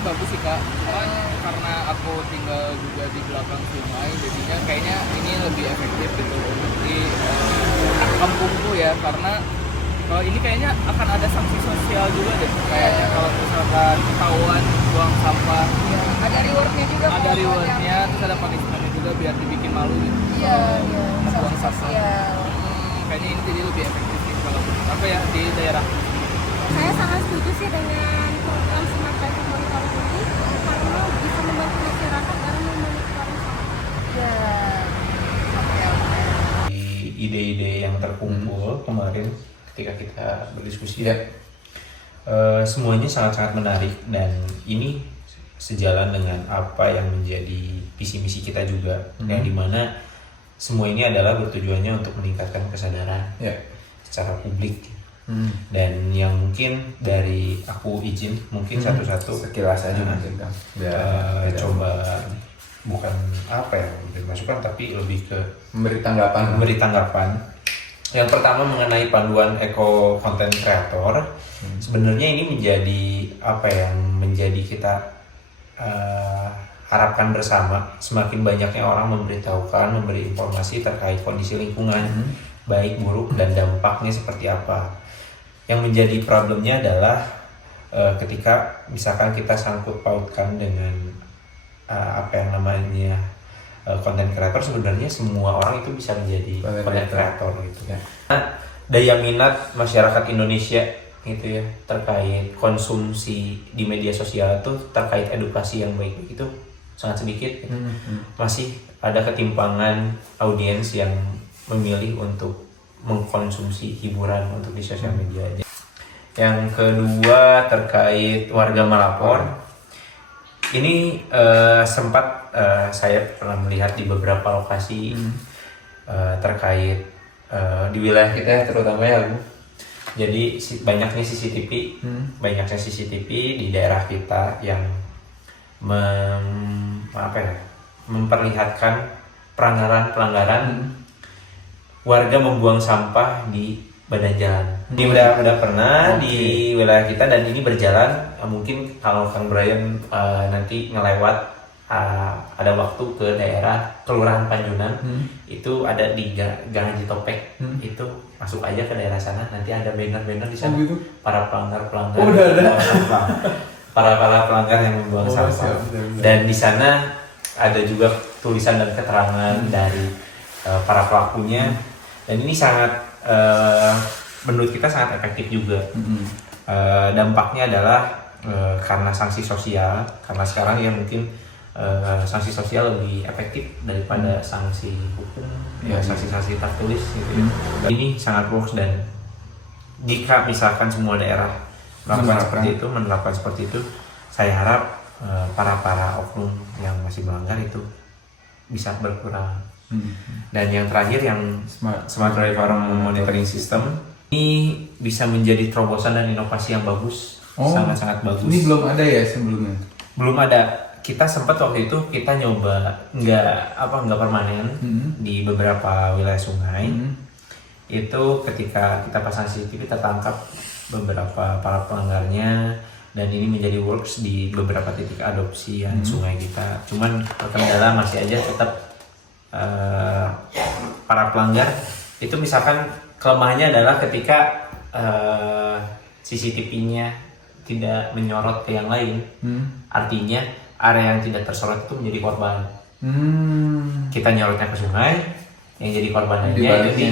bagus sih kak, cuman karena aku tinggal juga di belakang sungai, jadinya kayaknya ini lebih efektif gitu untuk di kampungku ya, karena kalau ini kayaknya akan ada sanksi sosial juga deh, kayaknya kalau misalkan ketahuan buang sampah. Ya, ada rewardnya juga. Ada rewardnya, terus ada punishmentnya juga biar dibikin malu gitu. Iya, iya. Buang Sanksi sampah. sosial. Kayaknya ini jadi lebih efektif sih kalau menurut aku ya di daerah. Saya sangat setuju sih dengan program Smart Traffic Monitoring ini karena bisa membantu masyarakat dalam memonitoring sampah. Ya. Oke, oke. Ide-ide yang terkumpul kemarin ketika kita berdiskusi ya, semuanya sangat-sangat menarik dan ini sejalan dengan apa yang menjadi visi misi kita juga, yang dimana semua ini adalah bertujuannya untuk meningkatkan kesadaran secara publik. Dan yang mungkin dari aku izin mungkin satu-satu sekilas aja mungkin kan. Coba bukan apa ya memberi masukan tapi lebih ke Memberi tanggapan. Yang pertama mengenai panduan eco content creator, sebenarnya ini menjadi apa yang menjadi kita harapkan bersama. Semakin banyaknya orang memberitahukan, memberi informasi terkait kondisi lingkungan, baik buruk dan dampaknya seperti apa. Yang menjadi problemnya adalah ketika misalkan kita sangkut pautkan dengan apa yang namanya content creator, sebenarnya semua orang itu bisa menjadi content creator gitu. Nah, daya minat masyarakat Indonesia gitu ya terkait konsumsi di media sosial itu, terkait edukasi yang baik itu sangat sedikit. Masih ada ketimpangan audiens yang memilih untuk mengkonsumsi hiburan untuk di sosial media aja. Yang kedua terkait warga melapor. Ini sempat saya pernah melihat di beberapa lokasi terkait di wilayah kita terutama ya Bu. Jadi banyaknya CCTV di daerah kita yang memperlihatkan pelanggaran warga membuang sampah di badan jalan. Ini udah pernah di wilayah kita dan ini berjalan. Mungkin kalau Kang Brian nanti ngelewat ada waktu ke daerah Kelurahan Panjunan, itu ada di Gang Haji Topek, itu masuk aja ke daerah sana, nanti ada banner-banner di sana. Gitu? Para pelanggar Udah ada. sampah. para pelanggar yang membuang sampah. Dan di sana ada juga tulisan dan keterangan dari para pelakunya. Dan ini sangat menurut kita sangat efektif juga. Dampaknya adalah karena sanksi sosial, karena sekarang ya mungkin sanksi sosial lebih efektif daripada sanksi hukum, sanksi tertulis gitu ya. Ini sangat works, dan jika misalkan semua daerah menerapkan seperti itu, saya harap para oknum yang masih melanggar itu bisa berkurang. Dan yang terakhir yang Smart Driver Monitoring System ini bisa menjadi terobosan dan inovasi yang bagus, sangat-sangat bagus. Ini belum ada ya sebelumnya? Belum ada. Kita sempat waktu itu kita nyoba nggak permanen di beberapa wilayah sungai. Itu ketika kita pasang CCTV tertangkap beberapa para pelanggarnya, dan ini menjadi works di beberapa titik adopsian sungai kita. Cuman terkendala masih aja tetap para pelanggar itu, misalkan kelemahannya adalah ketika CCTV-nya tidak menyorot ke yang lain, artinya area yang tidak tersorot itu menjadi korban. Kita nyorotnya ke sungai, yang jadi korban lainnya itu di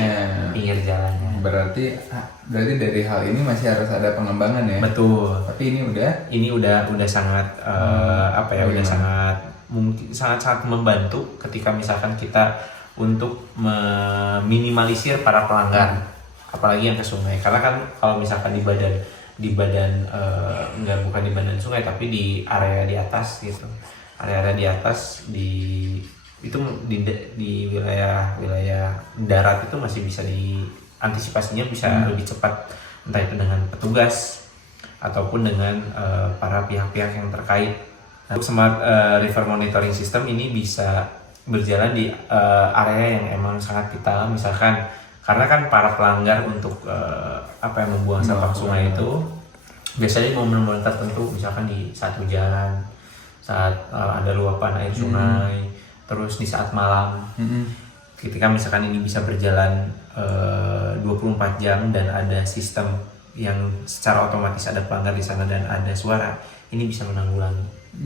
pinggir jalannya. Berarti dari hal ini masih harus ada pengembangan ya? Betul. Tapi ini udah sangat udah sangat membantu ketika misalkan kita untuk meminimalisir para pelanggar, apalagi yang ke sungai. Karena kan kalau misalkan di badan bukan di badan sungai tapi di area di atas gitu, area di atas di wilayah darat itu masih bisa diantisipasinya bisa lebih cepat, entah itu dengan petugas ataupun dengan para pihak-pihak yang terkait. Untuk Smart River Monitoring System ini bisa berjalan di area yang emang sangat vital, misalkan karena kan para pelanggar untuk membuang sampah sungai itu Biasanya momen-momen tertentu, misalkan di saat hujan, saat ada luapan air sungai, terus di saat malam. Ketika misalkan ini bisa berjalan 24 jam dan ada sistem yang secara otomatis ada pelanggar di sana dan ada suara, ini bisa menanggulangi.